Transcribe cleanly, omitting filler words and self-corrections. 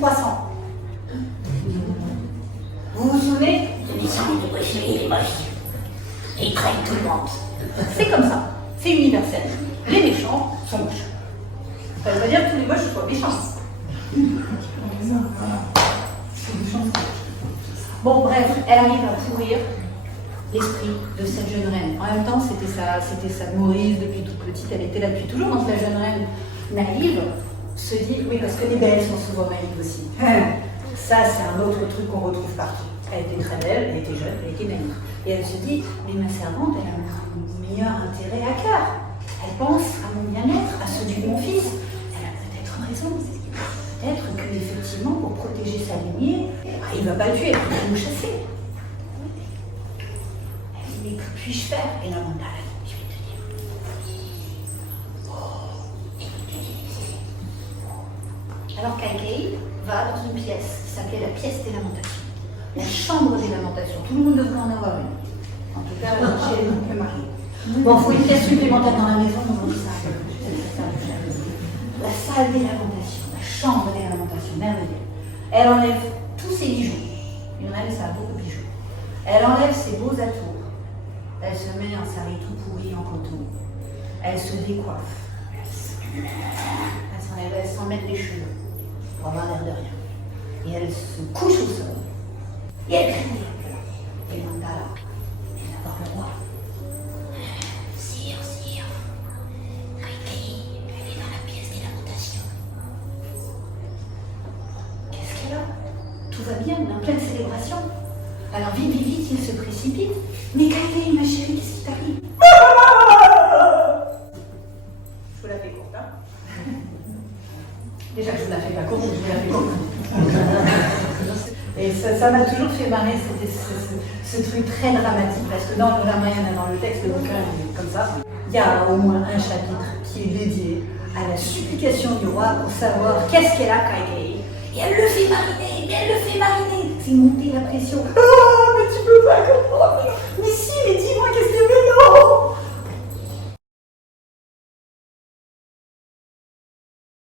1300. Vous vous souvenez? Il est moche. Et il traîne tout le monde. C'est comme ça. C'est universel. Les méchants sont moches. Ça veut pas dire que tous les moches soient méchants. Bon, bref, elle arrive à pourrir l'esprit de cette jeune reine. En même temps, c'était sa nourrice depuis toute petite, elle était là depuis toujours. Donc la jeune reine naïve se dit, oui, parce que les belles sont souvent naïves aussi. Ça, c'est un autre truc qu'on retrouve partout. Elle était très belle, elle était jeune, elle était naïve. Et elle se dit, mais ma servante, elle a un meilleur intérêt à cœur. Elle pense à mon bien-être, à celui de mon fils. Elle a peut-être raison. Peut-être qu'effectivement, pour protéger sa lignée, il ne va pas le tuer, il va nous chasser. Elle dit, mais que puis-je faire? Et la mentale, je vais te dire. Alors Kaikei va dans une pièce qui s'appelait la pièce des lamentations. La chambre des lamentations. Tout le monde devrait en avoir une. En tout cas, chez les que Marie. Bon, il faut une pièce supplémentaire dans la maison, on dit ça. La salle des lamentations, la chambre des lamentations, merveilleux. Elle enlève tous ses bijoux. Une reine, ça a beaucoup de bijoux. Elle enlève ses beaux atours. Elle se met un sari tout pourri en coton. Elle se décoiffe. Elle s'en met les cheveux pour avoir l'air de rien. Et elle se couche au sol. Et elle crie. Et Mandala, elle va voir le roi. Sire. Kaikei, elle est dans la pièce des lamentations. Qu'est-ce qu'elle a? Tout va bien, on est en pleine célébration. Alors vite, il se précipite. Mais Kaikei, ma chérie, qu'est-ce qui t'arrive? Je vous la fais courte, hein? Déjà que je vous la fais pas courte, je vous la fais courte. Et ça m'a toujours fait marrer, c'était ce truc très dramatique, parce que dans le texte, le bouquin est comme ça. Il y a au moins un chapitre qui est dédié à la supplication du roi pour savoir qu'est-ce qu'elle a, Kaikei. Et elle le fait mariner, c'est monter la pression. Oh, mais tu peux pas comprendre,